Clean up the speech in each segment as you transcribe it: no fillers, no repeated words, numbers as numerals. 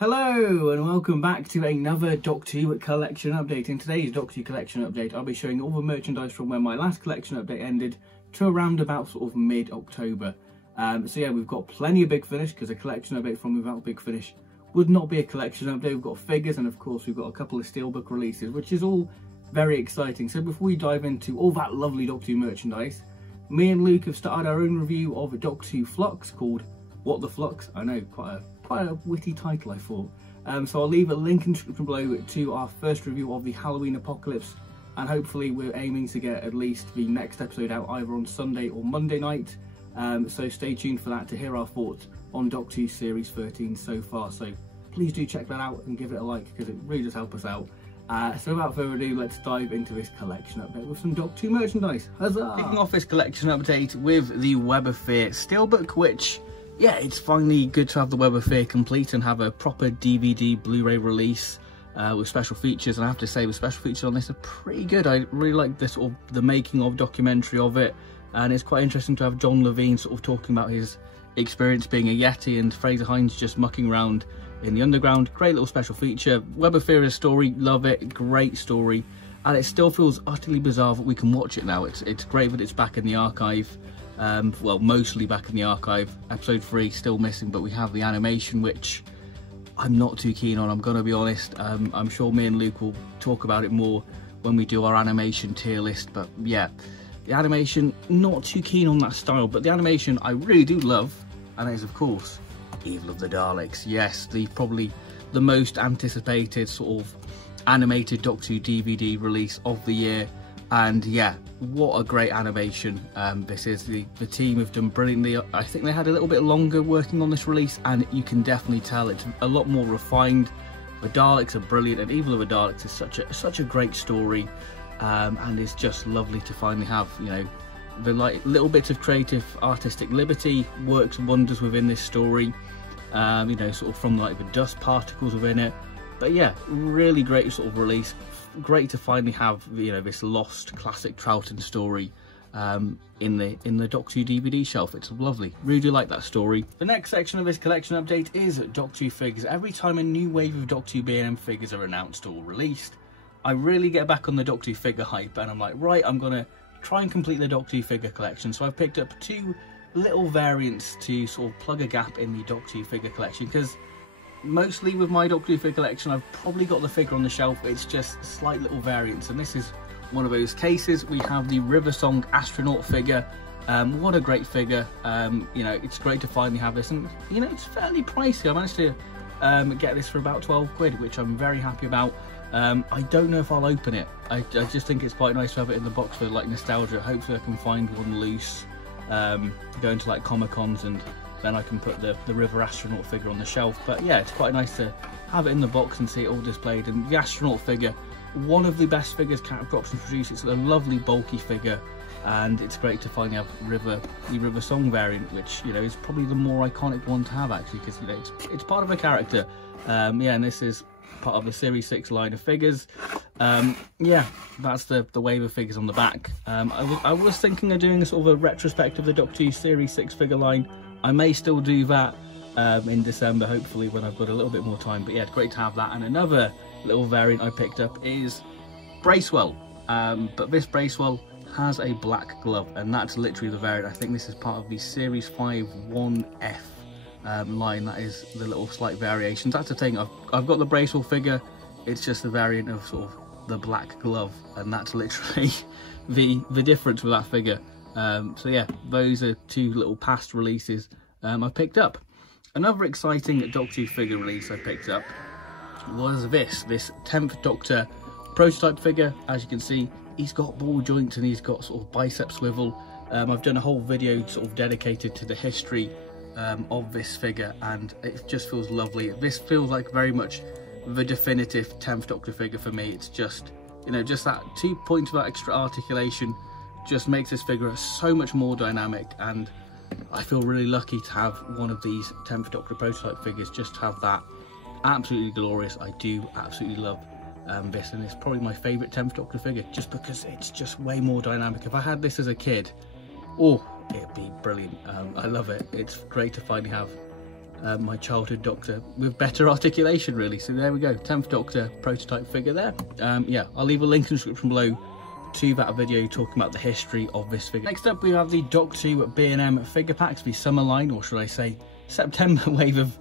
Hello and welcome back to another Doctor Who collection update. In today's Doctor Who collection update, I'll be showing all the merchandise from when my last collection update ended to around about sort of mid-October. So yeah, we've got plenty of Big Finish because a collection update from without Big Finish would not be a collection update. We've got figures and of course we've got a couple of steelbook releases, which is all very exciting. So before we dive into all that lovely Doctor Who merchandise, me and Luke have started our own review of a Doctor Who Flux called What the Flux? I know, quite a witty title, I thought. So I'll leave a link in the description below to our first review of the Halloween Apocalypse, and hopefully we're aiming to get at least the next episode out either on Sunday or Monday night. So stay tuned for that to hear our thoughts on Doctor Who Series 13 so far. So please do check that out and give it a like because it really does help us out. So without further ado, let's dive into this collection update with some Doctor Who merchandise. Huzzah! Kicking off this collection update with the Web of Fear Steelbook, which, yeah, it's finally good to have the Web of Fear complete and have a proper DVD Blu-ray release with special features. And I have to say, the special features on this are pretty good. I really like this sort of the making of documentary of it, and it's quite interesting to have John Levine sort of talking about his experience being a Yeti and Fraser Hines just mucking around in the underground. Great little special feature. Web of Fear is a story, love it, great story, and it still feels utterly bizarre that we can watch it now. It's great that it's back in the archive. Well, mostly back in the archive. Episode 3 still missing, but we have the animation, which I'm not too keen on, I'm gonna be honest. I'm sure me and Luke will talk about it more when we do our animation tier list, but yeah, the animation, not too keen on that style, but the animation I really do love, and it is of course Evil of the Daleks. Yes, probably the most anticipated sort of animated Doctor Who DVD release of the year. And yeah, what a great animation this is. The team have done brilliantly. I think they had a little bit longer working on this release, and you can definitely tell it's a lot more refined. The Daleks are brilliant, and Evil of the Daleks is such a great story, and it's just lovely to finally have, you know, the little bits of creative artistic liberty works wonders within this story. You know, sort of from like the dust particles within it. But yeah, really great sort of release. Great to finally have, you know, this lost classic Troughton story in the Doctor Who DVD shelf. It's lovely. Really do like that story. The next section of this collection update is Doctor Who figures. Every time a new wave of Doctor Who B&M figures are announced or released, I really get back on the Doctor Who figure hype, and I'm like, right, I'm gonna try and complete the Doctor Who figure collection. So I've picked up 2 little variants to sort of plug a gap in the Doctor Who figure collection, because mostly with my Doctor Who figure collection I've probably got the figure on the shelf, it's just slight little variants, and this is one of those cases. We have the River Song astronaut figure. What a great figure. You know, it's great to finally have this, and you know, it's fairly pricey. I managed to get this for about 12 quid, which I'm very happy about. I don't know if I'll open it. I just think it's quite nice to have it in the box for like nostalgia. Hopefully I can find one loose, going to like Comic-Cons, and then I can put the River Astronaut figure on the shelf. But yeah, it's quite nice to have it in the box and see it all displayed. And the astronaut figure, one of the best figures Character Options produced. It's a lovely bulky figure, and it's great to finally have the River Song variant, which, you know, is probably the more iconic one to have actually, because, you know, it's part of a character. Yeah, and this is part of the Series 6 line of figures. Yeah, that's the wave of figures on the back. I was thinking of doing a sort of a retrospective of the Doctor Who Series 6 figure line. I may still do that in December, hopefully, when I've got a little bit more time. But yeah, it's great to have that. And another little variant I picked up is Bracewell. But this Bracewell has a black glove, and that's literally the variant. I think this is part of the Series 5 1F line. That is the little slight variations. That's the thing. I've got the Bracewell figure. It's just the variant of sort of the black glove, and that's literally the difference with that figure. So yeah, those are 2 little past releases I picked up. Another exciting Doctor Who figure release I picked up was this Temp Doctor prototype figure. As you can see, he's got ball joints and he's got sort of bicep swivel. I've done a whole video sort of dedicated to the history of this figure, and it just feels lovely. This feels like very much the definitive 10th Doctor figure for me. It's just, you know, just that 2 points of that extra articulation just makes this figure so much more dynamic, and I feel really lucky to have one of these 10th Doctor prototype figures, just to have that. Absolutely glorious. I do absolutely love this, and it's probably my favourite 10th Doctor figure just because it's just way more dynamic. If I had this as a kid, oh, it'd be brilliant. I love it. It's great to finally have my childhood Doctor with better articulation, really. So there we go, 10th Doctor prototype figure there. Yeah, I'll leave a link in the description below to that video talking about the history of this figure. Next up, we have the Doctor Who B&M figure packs, the summer line, or should I say September wave of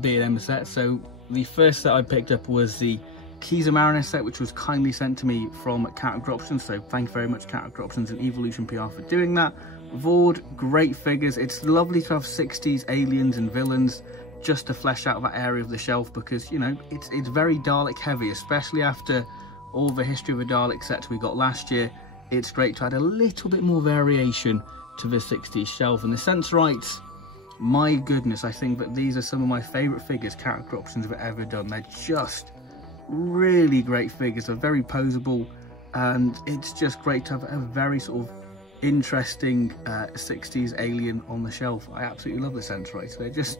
B&M sets. So the first set I picked up was the Keys of Mariner set, which was kindly sent to me from Character Options. So thank you very much, Character Options and Evolution PR, for doing that. Vord, great figures. It's lovely to have 60s aliens and villains just to flesh out that area of the shelf, because, you know, it's very Dalek heavy, especially after all the history of the Dalek sets we got last year. It's great to add a little bit more variation to the 60s shelf. And the Sensorites, my goodness, I think that these are some of my favourite figures Character Options have ever done. They're just really great figures. They're very poseable, and it's just great to have a very sort of interesting 60s alien on the shelf. I absolutely love the Sensorites. They're just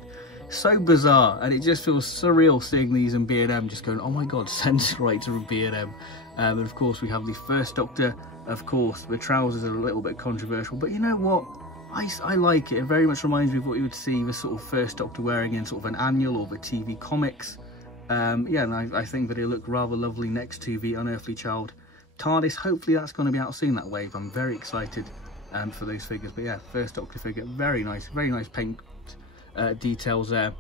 so bizarre, and it just feels surreal seeing these in B&M, just going, oh my god, Sensorites are in B&M. And of course we have the First Doctor. Of course the trousers are a little bit controversial, but you know what, I like it. It very much reminds me of what you would see the sort of First Doctor wearing in sort of an annual or the TV comics. Yeah, and I think that it'll look rather lovely next to the Unearthly Child TARDIS. Hopefully that's going to be out soon, that wave. I'm very excited for those figures. But yeah, First Doctor figure, very nice paint details there.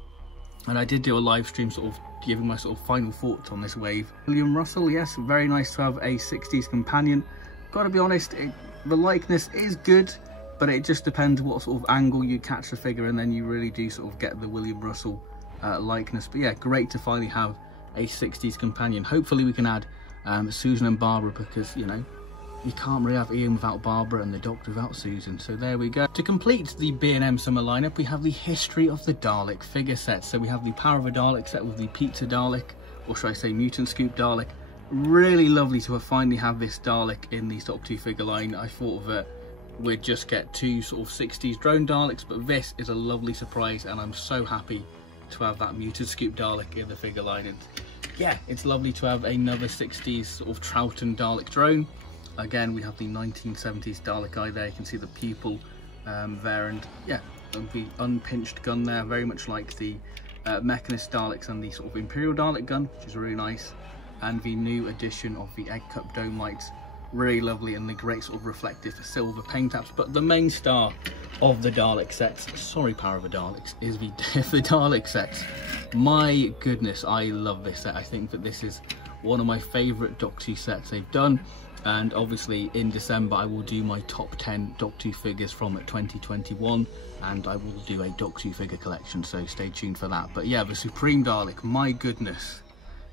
And I did do a live stream sort of giving my sort of final thoughts on this wave. William Russell, yes, very nice to have a 60s companion. Gotta be honest, the likeness is good, but it just depends what sort of angle you catch the figure, and then you really do sort of get the William Russell likeness. But yeah, great to finally have a 60s companion. Hopefully we can add Susan and Barbara, because, you know, you can't really have Ian without Barbara and the Doctor without Susan. So there we go. To complete the B&M summer lineup, we have the History of the Dalek figure set. So we have the Power of a Dalek set with the Pizza Dalek, or should I say Mutant Scoop Dalek. Really lovely to finally have this Dalek in the Doctor Who figure line. I thought that we'd just get two sort of 60s drone Daleks, but this is a lovely surprise, and I'm so happy to have that Mutant Scoop Dalek in the figure line. And yeah, it's lovely to have another 60s sort of Troughton Dalek drone. Again, we have the 1970s Dalek eye there. You can see the pupil there, and yeah, the unpinched gun there, very much like the Mechanist Daleks and the sort of Imperial Dalek gun, which is really nice. And the new addition of the Egg Cup dome lights, really lovely, and the great sort of reflective silver paint apps. But the main star of the Dalek sets, sorry Power of the Daleks, is the Dalek sets. My goodness, I love this set. I think that this is one of my favourite Doctor Who sets they've done. And obviously in December I will do my top 10 Doctor Who figures from 2021, and I will do a Doctor Who figure collection, so stay tuned for that. But yeah, the Supreme Dalek, my goodness,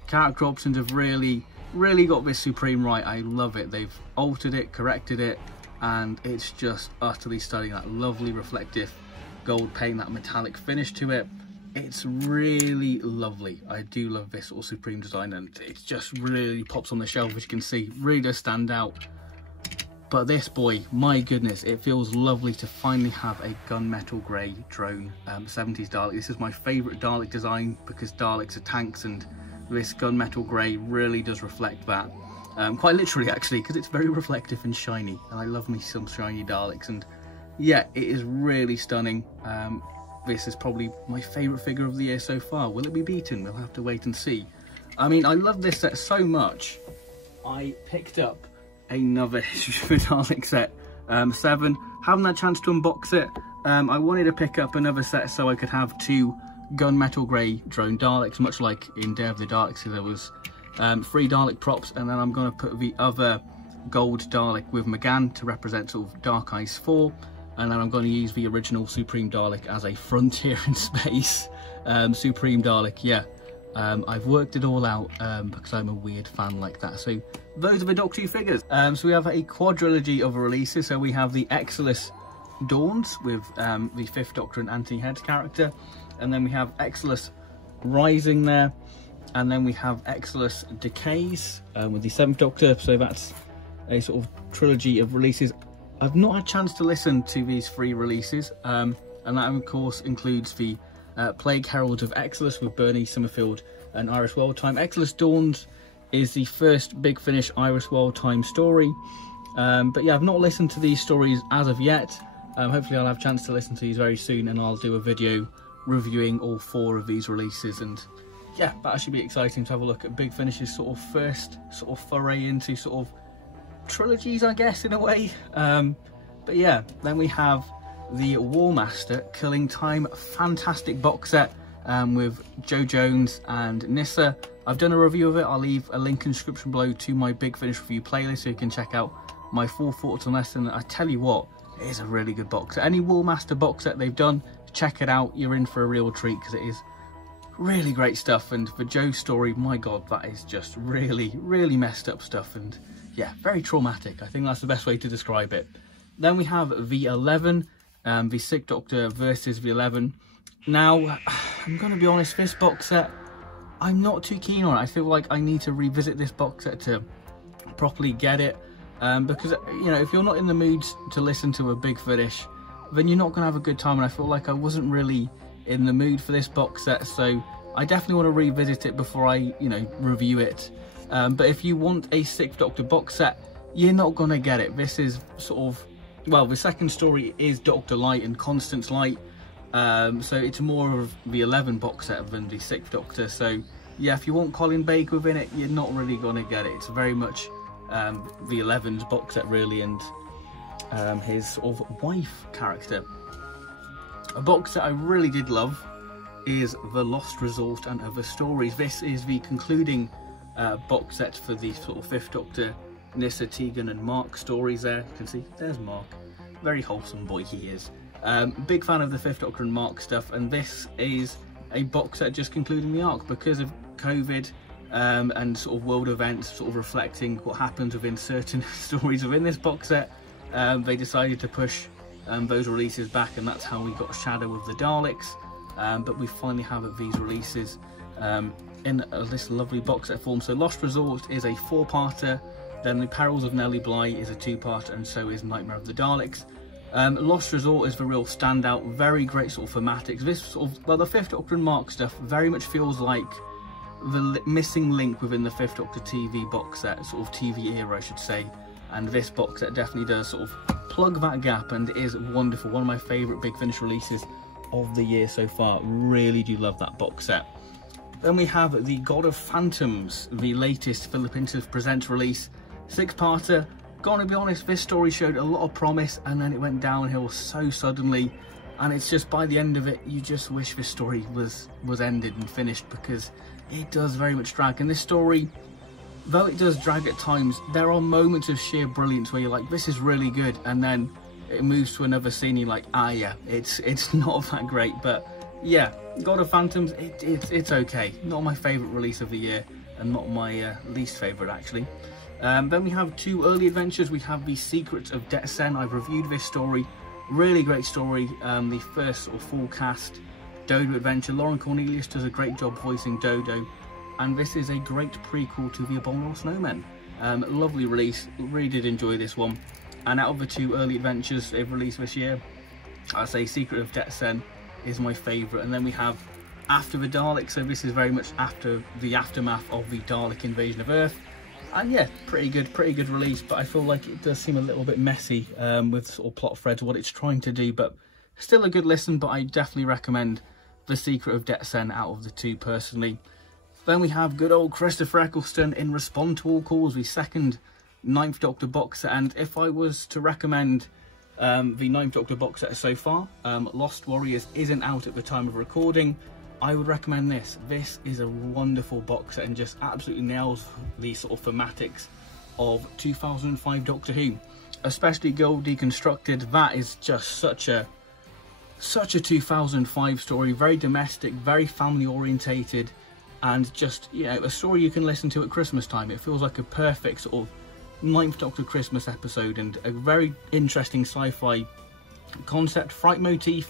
Character Options have really got this Supreme right. I love it. They've altered it, corrected it, and it's just utterly stunning. That lovely reflective gold paint, that metallic finish to it, it's really lovely. I do love this sort of Supreme design, and it just really pops on the shelf, as you can see, really does stand out. But this boy, my goodness, it feels lovely to finally have a gunmetal grey drone 70s Dalek. This is my favourite Dalek design, because Daleks are tanks, and this gunmetal grey really does reflect that. Quite literally, actually, because it's very reflective and shiny, and I love me some shiny Daleks. And yeah, it is really stunning. This is probably my favourite figure of the year so far. Will it be beaten? We'll have to wait and see. I mean, I love this set so much, I picked up another History of the Dalek set, 7. Haven't had a chance to unbox it. I wanted to pick up another set so I could have two gunmetal grey drone Daleks, much like in Day of the Daleks. So there was 3 Dalek props, and then I'm going to put the other gold Dalek with McGann to represent sort of Dark Eyes 4. And then I'm going to use the original Supreme Dalek as a Frontier in Space Supreme Dalek. Yeah, I've worked it all out because I'm a weird fan like that. So those are the Doctor Who figures. So we have a quadrilogy of releases. So we have the Exilus Dawns with the 5th Doctor and Anthony Head's character. And then we have Exilus Rising there. And then we have Exilus Decays with the 7th Doctor. So that's a sort of trilogy of releases. I've not had a chance to listen to these 3 releases, and that of course includes the Plague Heralds of Exilus with Bernie Summerfield and Iris Worldtime. Exilus Dawns is the first Big Finish Iris Worldtime story, but yeah, I've not listened to these stories as of yet. Hopefully I'll have a chance to listen to these very soon, and I'll do a video reviewing all 4 of these releases. And yeah, that should be exciting to have a look at Big Finish's sort of first sort of foray into sort of trilogies, I guess, in a way. But yeah, then we have the War Master Killing Time fantastic box set with Joe Jones and Nyssa. I've done a review of it. I'll leave a link in the description below to my Big Finish review playlist so you can check out my full thoughts on this. And I tell you what, it is a really good box set. Any War Master box set they've done, check it out. You're in for a real treat because it is really great stuff. And for Joe's story, my god, that is just really, really messed up stuff, and yeah, very traumatic. I think that's the best way to describe it. Then we have V11, the 6th Doctor versus V11. Now, I'm going to be honest, this box set, I'm not too keen on it. I feel like I need to revisit this box set to properly get it, because, you know, if you're not in the mood to listen to a Big Finish, then you're not going to have a good time, and I feel like I wasn't really in the mood for this box set, so I definitely want to revisit it before I, you know, review it. But if you want a 6th Doctor box set, you're not going to get it. This is sort of, well, the second story is Dr. Light and Constance Light, so it's more of the 11 box set than the 6th Doctor. So yeah, if you want Colin Baker within it, you're not really going to get it. It's very much the 11's box set really, and his sort of wife character. A box that I really did love is The Lost Resort and Other Stories. This is the concluding box set for the sort of 5th Doctor, Nyssa, Tegan and Mark stories there. You can see, there's Mark. Very wholesome boy he is. Big fan of the 5th Doctor and Mark stuff, and this is a box set just concluding the arc because of COVID and sort of world events, sort of reflecting what happens within certain stories within this box set. They decided to push those releases back, and that's how we got Shadow of the Daleks, but we finally have these releases in this lovely box set form. So Lost Resort is a 4-parter, then The Perils of Nellie Bly is a 2-parter, and so is Nightmare of the Daleks. Lost Resort is the real standout, very great sort of thematics. This sort of, well, the 5th Doctor and Mark stuff very much feels like the missing link within the 5th Doctor TV box set, sort of TV era I should say, and this box set definitely does sort of plug that gap and is wonderful. One of my favourite Big Finish releases of the year so far. Really do love that box set. Then we have the God of Phantoms, the latest Philip Intis Presents release, 6-parter. Gonna be honest, this story showed a lot of promise and then it went downhill so suddenly, and it's just by the end of it you just wish this story was ended and finished, because it does very much drag. And this story, though it does drag at times, there are moments of sheer brilliance where you're like, this is really good, and then it moves to another scene, you're like, ah yeah, it's not that great. But yeah, God of Phantoms, it's okay. Not my favourite release of the year, and not my least favourite actually. Then we have 2 early adventures. We have The Secrets of Detsen. I've reviewed this story, really great story. The first sort of full cast Dodo adventure. Lauren Cornelius does a great job voicing Dodo, and this is a great prequel to The Abominable Snowmen. Lovely release, really did enjoy this one. And out of the 2 early adventures they've released this year, I'd say Secret of Detsen is my favourite. And then we have After the Daleks, so this is very much after the aftermath of the Dalek invasion of Earth. And yeah, pretty good release, but I feel like it does seem a little bit messy with sort of plot threads, what it's trying to do, but still a good listen. But I definitely recommend The Secret of Detsen out of the 2 personally. Then we have good old Christopher Eccleston in Respond to All Calls, the second 9th Doctor box set. And if I was to recommend the 9th Doctor box set so far, Lost Warriors isn't out at the time of recording, I would recommend this. This is a wonderful box set and just absolutely nails the sort of thematics of 2005 Doctor Who, especially Girl Deconstructed. That is just such a 2005 story, very domestic, very family orientated, and just, you know, a story you can listen to at Christmas time. It feels like a perfect sort of 9th Doctor Christmas episode, and a very interesting sci-fi concept. Fright motif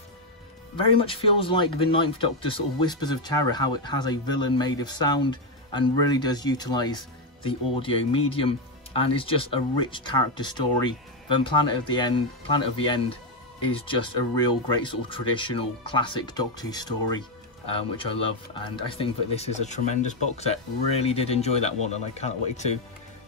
very much feels like the 9th Doctor sort of Whispers of Terror, how it has a villain made of sound and really does utilise the audio medium, and is just a rich character story. Then Planet of the End is just a real great sort of traditional classic Doctor Who story, which I love, and I think that this is a tremendous box set. Really did enjoy that one, and I cannot wait to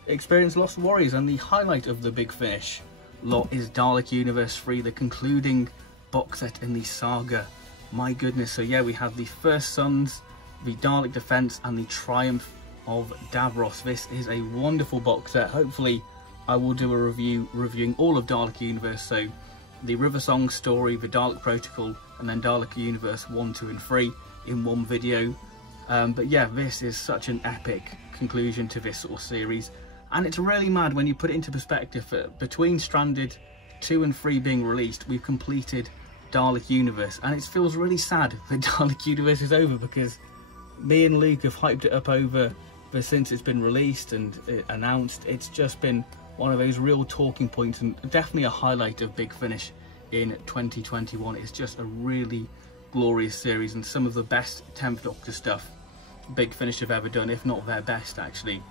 experience Lost Warriors. And the highlight of the Big Finish lot is Dalek Universe 3, the concluding box set in the saga My goodness, so yeah, we have the First Sons, the Dalek Defense, and the Triumph of Davros. This is a wonderful box set. Hopefully I will do a review reviewing all of Dalek Universe, so the River Song story, the Dalek Protocol, and then Dalek Universe 1, 2 and 3 in one video. But yeah, this is such an epic conclusion to this sort of series, and it's really mad when you put it into perspective. Between Stranded 2 and 3 being released, we've completed Dalek Universe, and it feels really sad that Dalek Universe is over, because me and Luke have hyped it up over since it's been released and announced. It's just been one of those real talking points, and definitely a highlight of Big Finish in 2021. It's just a really glorious series, and some of the best 10th Doctor stuff Big Finish have ever done, if not their best actually.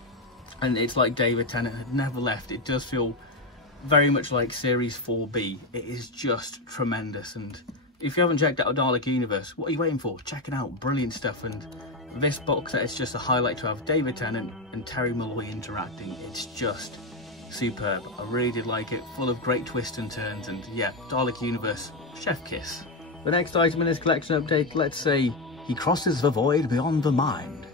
And it's like David Tennant had never left. It does feel very much like Series 4B. It is just tremendous, and if you haven't checked out Dalek Universe, what are you waiting for? Check it out, brilliant stuff. And this box set is just a highlight to have David Tennant and Terry Malloy interacting. It's just superb. I really did like it, full of great twists and turns, and yeah, Dalek Universe, chef kiss. The next item in this collection update, let's say he crosses the void beyond the mind.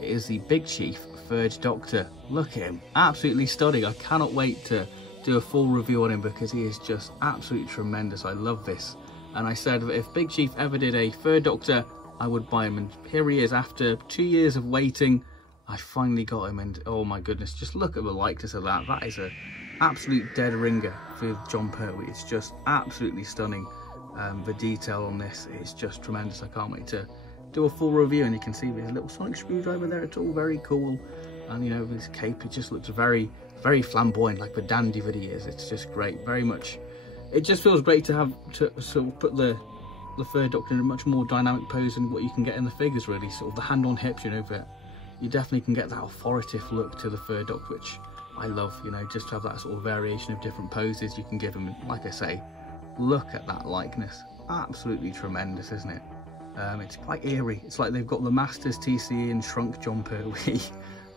It is the Big Chief, 3rd Doctor. Look at him, absolutely stunning. I cannot wait to do a full review on him, because he is just absolutely tremendous. I love this, and I said that if Big Chief ever did a 3rd Doctor, I would buy him, and here he is after 2 years of waiting. I finally got him, and oh my goodness, just look at the likeness of that. That is a absolute dead ringer for John Pertwee. It's just absolutely stunning. The detail on this is just tremendous. I can't wait to do a full review, and you can see his little sonic screwdriver there. It's all very cool, and you know, his cape, it just looks very, very flamboyant, like the dandy that he is. It's just great, very much. It just feels great to have to sort of put the 3rd Doctor in a much more dynamic pose than what you can get in the figures, really. Sort of the hand on hips, you know, that you definitely can get that authoritative look to the 3rd Doctor, which I love, you know, just to have that sort of variation of different poses you can give him. Like I say, look at that likeness, absolutely tremendous, isn't it? It's quite eerie. It's like they've got the Masters TCE and shrunk John Pertwee.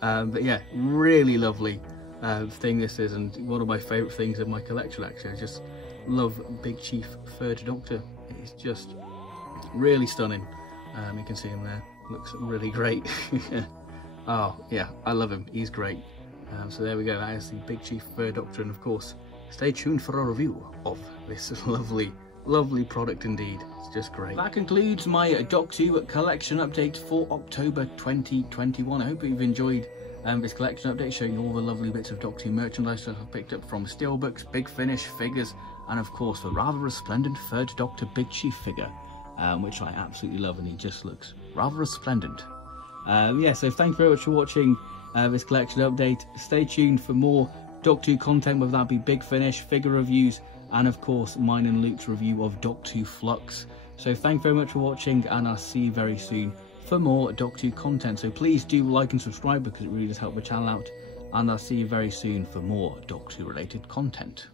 But yeah, really lovely thing this is, and one of my favourite things in my collection actually. I just love Big Chief 3rd Doctor. It's just really stunning. You can see him there, looks really great. Oh yeah, I love him, he's great. So there we go, that is the Big Chief 3rd Doctor, and of course stay tuned for a review of this lovely product indeed. It's just great. That concludes my Doctor Who collection update for October 2021. I hope you've enjoyed this collection update, showing you all the lovely bits of Doctor Who merchandise that I've picked up, from steelbooks, Big Finish, figures, and of course the rather resplendent 3rd Doctor Big Chief figure, which I absolutely love, and he just looks rather resplendent. Yeah, so thank you very much for watching this collection update. Stay tuned for more Doctor Who content, whether that be Big Finish, figure reviews, and of course mine and Luke's review of Doctor Who Flux. So thank you very much for watching, and I'll see you very soon for more Doctor Who content. So please do like and subscribe, because it really does help the channel out, and I'll see you very soon for more Doctor Who related content.